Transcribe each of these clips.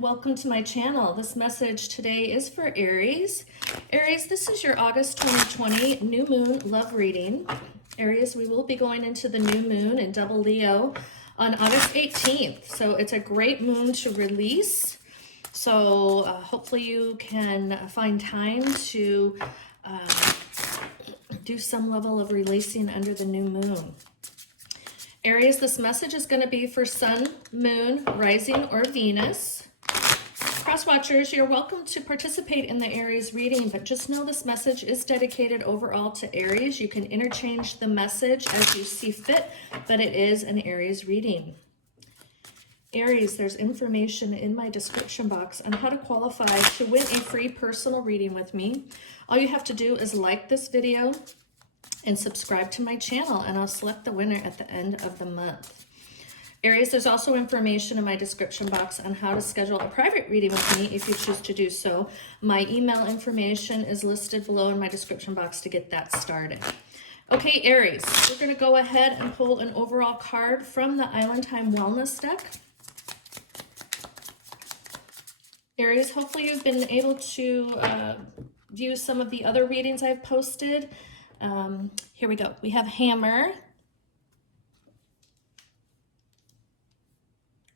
Welcome to my channel. This message today is for Aries. Aries, this is your August 2020 new moon love reading. Aries, we will be going into the new moon in double Leo on August 18th. So it's a great moon to release. So hopefully you can find time to do some level of releasing under the new moon. Aries, this message is going to be for Sun, Moon, Rising, or Venus. Cross watchers, you're welcome to participate in the Aries reading, but just know this message is dedicated overall to Aries. You can interchange the message as you see fit, but it is an Aries reading. Aries, there's information in my description box on how to qualify to win a free personal reading with me. All you have to do is like this video and subscribe to my channel, and I'll select the winner at the end of the month. Aries, there's also information in my description box on how to schedule a private reading with me if you choose to do so. My email information is listed below in my description box to get that started. Okay, Aries, we're going to go ahead and pull an overall card from the Island Time Wellness deck. Aries, hopefully you've been able to view some of the other readings I've posted. Here we go. We have Hammer,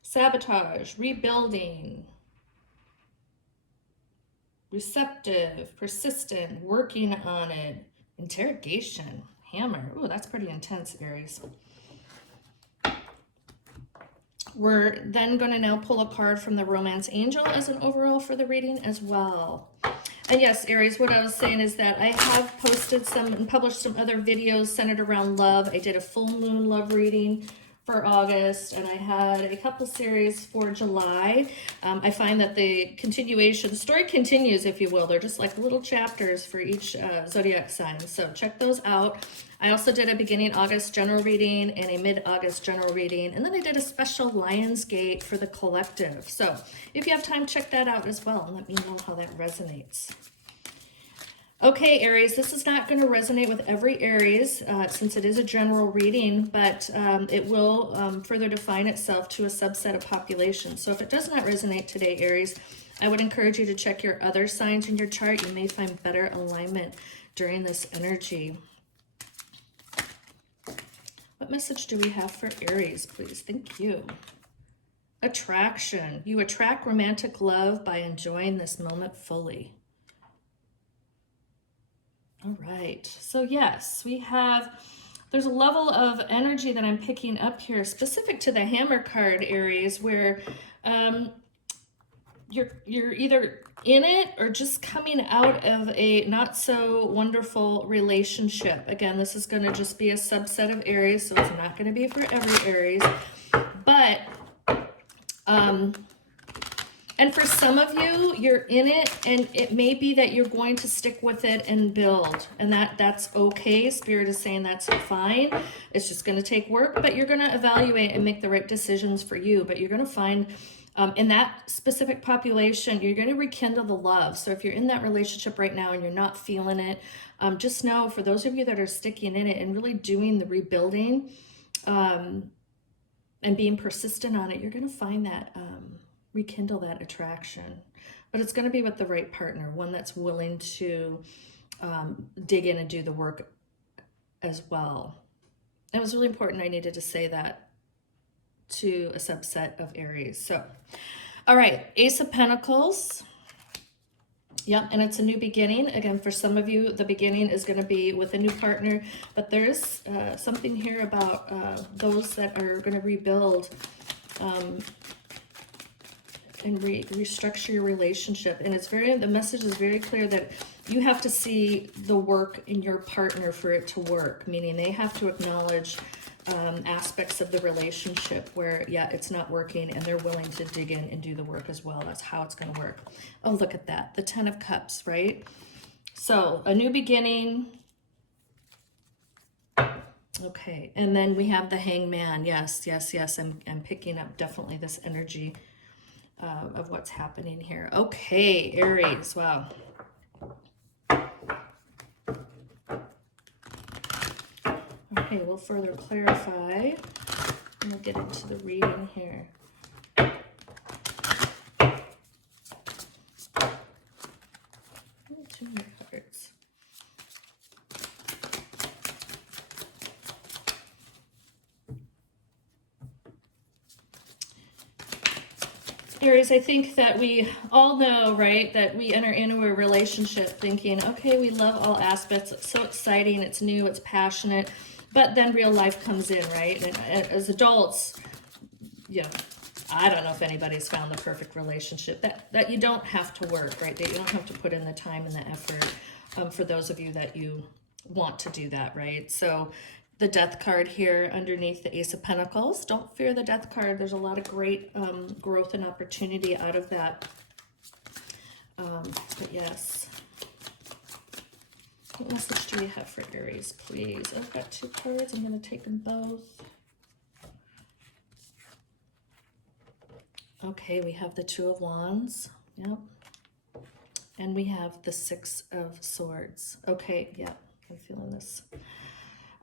Sabotage, Rebuilding, Receptive, Persistent, Working on it, Interrogation, Hammer. Ooh, that's pretty intense, Aries. We're then going to now pull a card from the Romance Angel as an overall for the reading as well. And yes, Aries, what I was saying is that I have posted some and published some other videos centered around love. I did a full moon love reading for August, and I had a couple series for July. I find that the story continues, if you will. They're just like little chapters for each zodiac sign. So check those out. I also did a beginning August general reading and a mid-August general reading. And then I did a special Lionsgate for the collective. So if you have time, check that out as well and let me know how that resonates. Okay, Aries, this is not going to resonate with every Aries since it is a general reading, but it will further define itself to a subset of population. So if it does not resonate today, Aries, I would encourage you to check your other signs in your chart. You may find better alignment during this energy. What message do we have for Aries, please? Thank you. Attraction. You attract romantic love by enjoying this moment fully. All right, so yes, there's a level of energy that I'm picking up here specific to the Hammer card, Aries, where you're either in it or just coming out of a not so wonderful relationship. Again, this is going to just be a subset of Aries, so it's not going to be for every Aries, but and for some of you, you're in it, and it may be that you're going to stick with it and build, and that's okay. Spirit is saying that's fine. It's just going to take work, but you're going to evaluate and make the right decisions for you. But you're going to find in that specific population, you're going to rekindle the love. So if you're in that relationship right now and you're not feeling it, just know for those of you that are sticking in it and really doing the rebuilding and being persistent on it, you're going to find that rekindle that attraction, but it's going to be with the right partner, one that's willing to dig in and do the work as well. It was really important. I needed to say that to a subset of Aries. So, all right, Ace of Pentacles. Yep, and it's a new beginning. Again, for some of you, the beginning is going to be with a new partner, but there's something here about those that are going to rebuild and restructure your relationship. And the message is very clear that you have to see the work in your partner for it to work, meaning they have to acknowledge aspects of the relationship where, yeah, it's not working, and they're willing to dig in and do the work as well. That's how it's going to work. Oh, look at that. The 10 of Cups, right? So a new beginning. Okay, and then we have the Hangman. Yes, yes, yes. I'm picking up definitely this energy of what's happening here. Okay, Aries. Wow. Okay, we'll further clarify. We'll get into the reading here. Two more cards. Aries, I think that we all know, right, that we enter into a relationship thinking, okay, we love all aspects. It's so exciting. It's new. It's passionate. But then real life comes in, right? And as adults, you know, I don't know if anybody's found the perfect relationship, that you don't have to work, right? That you don't have to put in the time and the effort, for those of you that you want to do that, right? So the Death card here underneath the Ace of Pentacles. Don't fear the Death card. There's a lot of great growth and opportunity out of that. But yes. What message do we have for Aries, please? I've got two cards. I'm going to take them both. Okay, we have the Two of Wands. Yep. And we have the Six of Swords. Okay, yeah, I'm feeling this.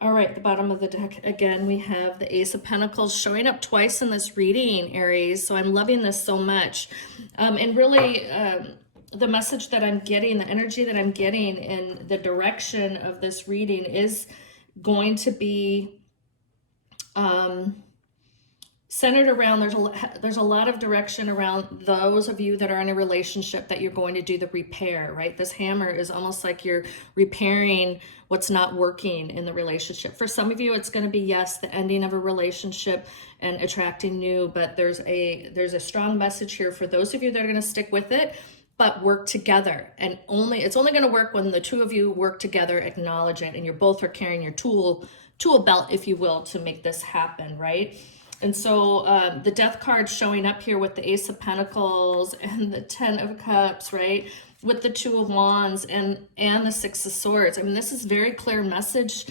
All right, the bottom of the deck, again, we have the Ace of Pentacles showing up twice in this reading, Aries. So I'm loving this so much. And really, the message that I'm getting, the energy that I'm getting in the direction of this reading is going to be centered around, there's a lot of direction around those of you that are in a relationship that you're going to do the repair, right? This hammer is almost like you're repairing what's not working in the relationship. For some of you, it's going to be, yes, the ending of a relationship and attracting new, but there's a strong message here for those of you that are going to stick with it, but work together. And it's only going to work when the two of you work together, acknowledge it, and you both are carrying your tool belt, if you will, to make this happen, right? And so the Death card showing up here with the Ace of Pentacles and the Ten of Cups, right? With the Two of Wands and the Six of Swords. I mean, this is very clear message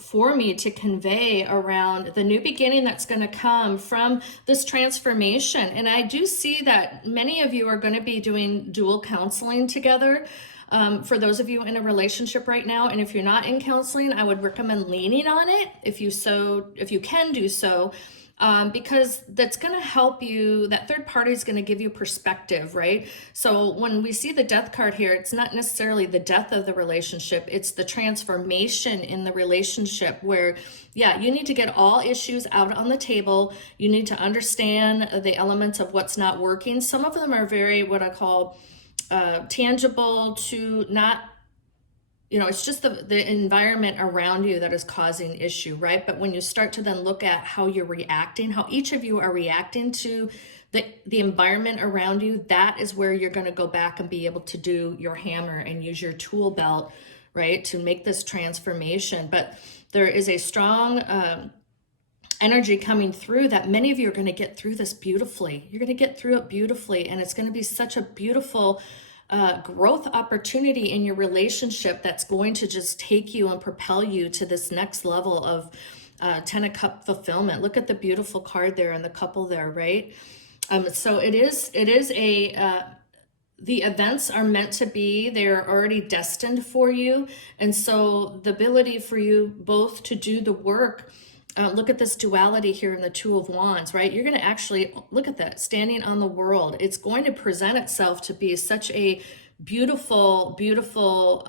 for me to convey around the new beginning that's going to come from this transformation. And I do see that many of you are going to be doing dual counseling together. For those of you in a relationship right now, and if you're not in counseling, I would recommend leaning on it if you can do so, because that's going to help you. That third party is going to give you perspective, right? So when we see the Death card here, it's not necessarily the death of the relationship, it's the transformation in the relationship where, yeah, you need to get all issues out on the table. You need to understand the elements of what's not working. Some of them are very, what I call, tangible to not, it's just the environment around you that is causing issue, right? But when you start to then look at how you're reacting, how each of you are reacting to the environment around you, that is where you're going to go back and be able to do your hammer and use your tool belt, right, to make this transformation. But there is a strong energy coming through that many of you are going to get through this beautifully. You're going to get through it beautifully, and it's going to be such a beautiful growth opportunity in your relationship that's going to just take you and propel you to this next level of Ten of Cup fulfillment. Look at the beautiful card there and the couple there, right? So it is the events are meant to be, they're already destined for you. And so the ability for you both to do the work, look at this duality here in the Two of Wands, right? You're going to actually, look at that, standing on the world. It's going to present itself to be such a beautiful, beautiful,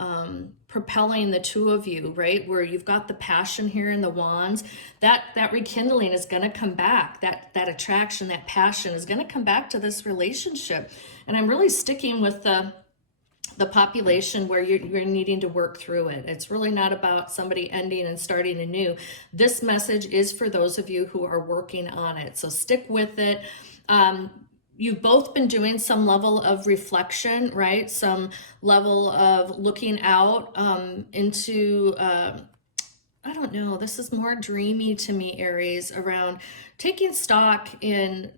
propelling the two of you, right? Where you've got the passion here in the Wands, that rekindling is going to come back. That attraction, that passion is going to come back to this relationship. And I'm really sticking with the population where you're needing to work through it. It's really not about somebody ending and starting anew. This message is for those of you who are working on it. So stick with it. You've both been doing some level of reflection, right? Some level of looking out into, I don't know, this is more dreamy to me, Aries, around taking stock in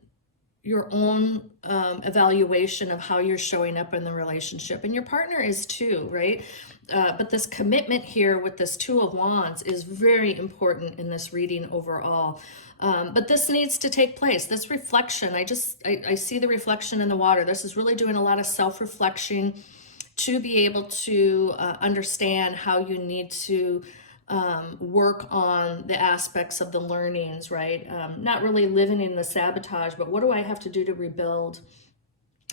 your own evaluation of how you're showing up in the relationship, and your partner is too, right? But this commitment here with this Two of Wands is very important in this reading overall. But this needs to take place. This reflection, I see the reflection in the water. This is really doing a lot of self-reflection to be able to understand how you need to work on the aspects of the learnings, right? Not really living in the sabotage, but what do I have to do to rebuild,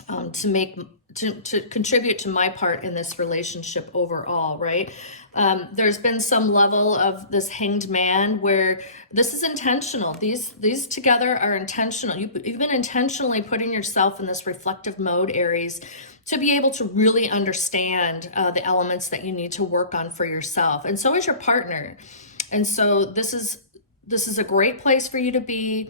to contribute to my part in this relationship overall, right? There's been some level of this Hanged Man where this is intentional. These together are intentional. You've been intentionally putting yourself in this reflective mode, Aries, to be able to really understand the elements that you need to work on for yourself. And so is your partner. And so this is a great place for you to be.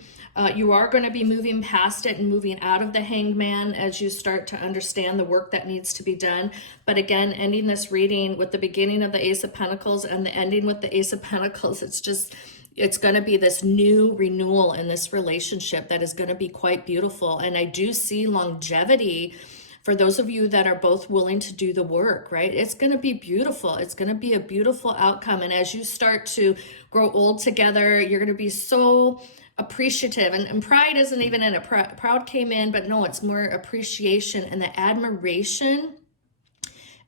You are going to be moving past it and moving out of the Hanged Man as you start to understand the work that needs to be done. But again, ending this reading with the beginning of the Ace of Pentacles and the ending with the Ace of Pentacles, it's going to be this new renewal in this relationship that is going to be quite beautiful. And I do see longevity for those of you that are both willing to do the work, right? It's going to be beautiful. It's going to be a beautiful outcome. And as you start to grow old together, you're going to be so appreciative. And pride isn't even in it. Proud came in, but no, it's more appreciation and the admiration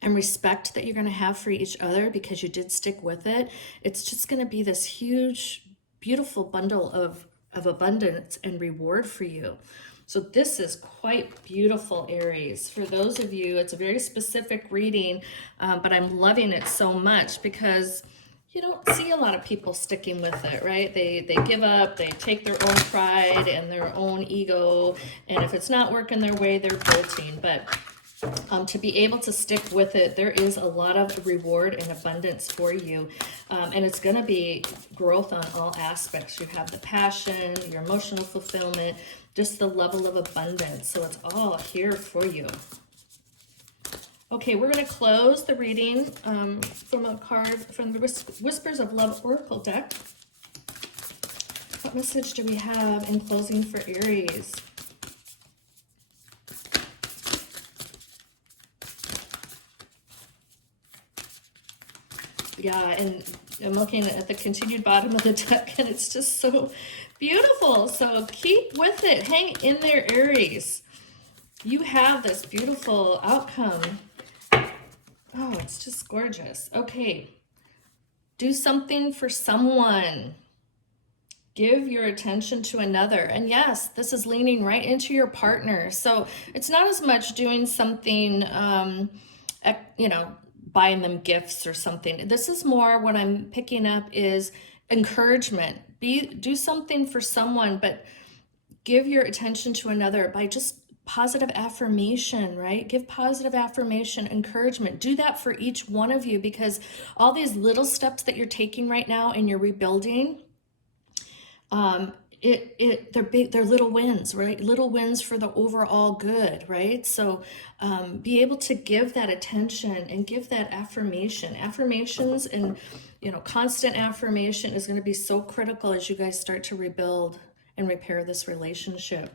and respect that you're going to have for each other because you did stick with it. It's just going to be this huge, beautiful bundle of abundance and reward for you. So this is quite beautiful, Aries. For those of you, it's a very specific reading, but I'm loving it so much because you don't see a lot of people sticking with it, right? They give up, they take their own pride and their own ego, and if it's not working their way, they're bolting. But to be able to stick with it, there is a lot of reward and abundance for you. And it's going to be growth on all aspects. You have the passion, your emotional fulfillment, just the level of abundance. So it's all here for you. Okay, we're going to close the reading from a card from the Whispers of Love Oracle deck. What message do we have in closing for Aries? Yeah, and I'm looking at the continued bottom of the deck, and it's just so beautiful. So keep with it. Hang in there, Aries. You have this beautiful outcome. Oh, it's just gorgeous. Okay. Do something for someone. Give your attention to another. And yes, this is leaning right into your partner. So it's not as much doing something, buying them gifts or something. This is more what I'm picking up is encouragement. Do something for someone, but give your attention to another by just positive affirmation, right? Give positive affirmation, encouragement. Do that for each one of you because all these little steps that you're taking right now in your rebuilding, they're little wins, right? Little wins for the overall good, right? So be able to give that attention and give that affirmation. Affirmations and constant affirmation is going to be so critical as you guys start to rebuild and repair this relationship.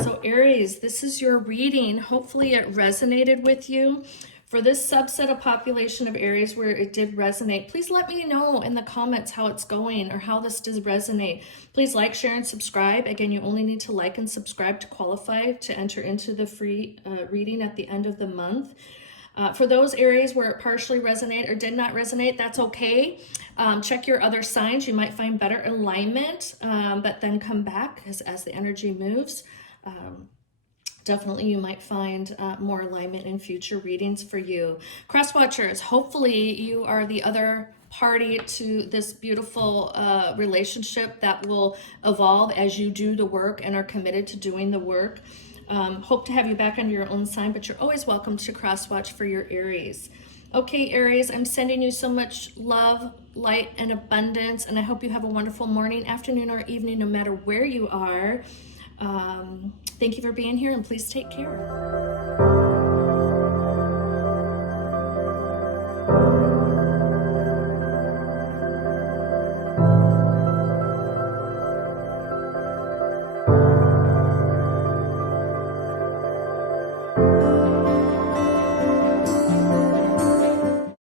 So Aries, this is your reading. Hopefully it resonated with you. For this subset of population of Aries where it did resonate, please let me know in the comments how it's going or how this does resonate. Please like, share, and subscribe. Again, you only need to like and subscribe to qualify to enter into the free reading at the end of the month. For those areas where it partially resonated or did not resonate, that's okay. Check your other signs. You might find better alignment, but then come back as the energy moves. Definitely you might find more alignment in future readings for you. Cross watchers, hopefully you are the other party to this beautiful relationship that will evolve as you do the work and are committed to doing the work. Hope to have you back under your own sign, but you're always welcome to cross watch for your Aries. Okay, Aries, I'm sending you so much love, light, and abundance, and I hope you have a wonderful morning, afternoon, or evening, no matter where you are. Thank you for being here, and please take care.